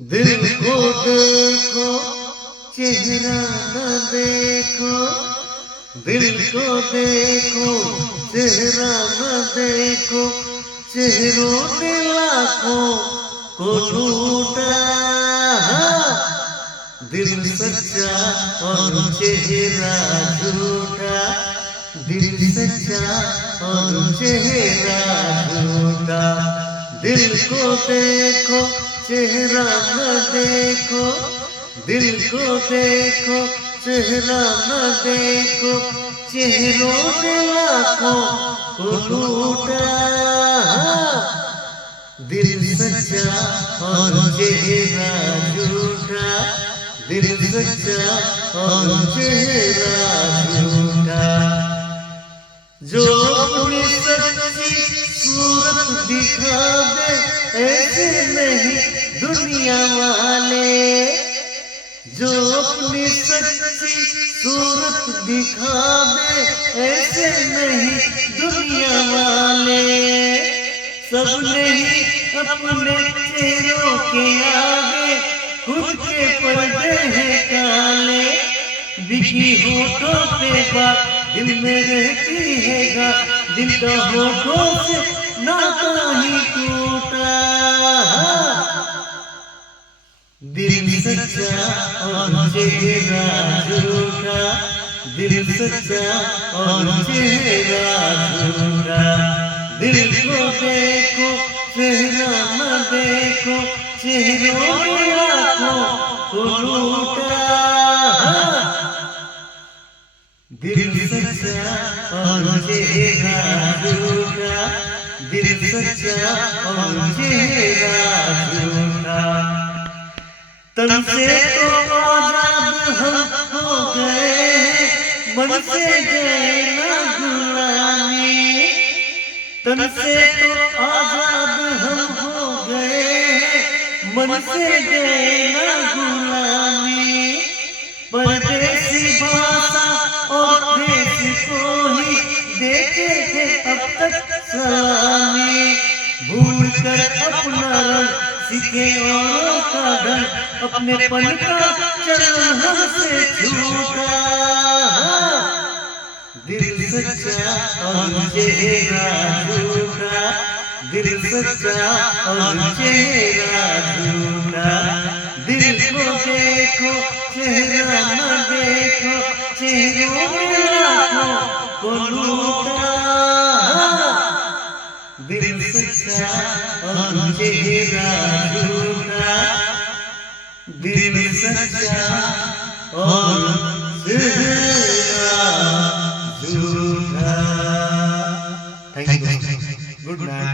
दिल को देखो चेहरा न देखो, दिल को देखो चेहरा न देखो, चेहरों ने लाखों को लूटा। दिल सच्चा और चेहरा झूठा, दिल सच्चा और चेहरा झूठा। दिल को देखो चेहरा न देखो, दिल को देखो चेहरा न देखो, चेहरों ने लाखों को लूटा। दिल सच्चा और चेहरा झूठा, दिल सच्चा और चेहरा झूठा। जो अपनी सच्ची सूरत दिखा दे ऐसे नहीं दुनिया वाले, जो अपनी सच्ची सूरत दिखा दे ऐसे नहीं दुनिया वाले। सब नहीं अपने चेहरों के आगे खुद के पर्दे हैं काले। बिकी होठों पे बात दिल में रहती है गा, दिल का होठों से नाता ही टूटा। दिल सच्चा और चेहरा झूठा, दिल सच्चा और चेहरा झूठा। दिल को देखो चेहरा न देखो, चेहरों में लाखों को लूटा। दिल सच्चा और चेहरा झूठा, दिल सच्चा और चेहरा झूठा। तन से तो आजाद हम हो गए, मन से गए ना गुलामी। तन से तो आजाद हम हो गए, मन से गए ना गुलामी। परदेसी भाषा और देश को ही देते थे अब तक सलामी। भूल कर अपना रंग सीखे औरों का ढंग, अपने पन का चलन हमसे छूटा। दिल सच्चा और चेहरा झूठा, दिल सच्चा और चेहरा झूठा। दिल को देखो चेहरा न देखो, चेहरों में लाखों को लूटा। दिल सच्चा और चेहरा झूठा, दिल सच्चा और चेहरा झूठा। Thank you, good night.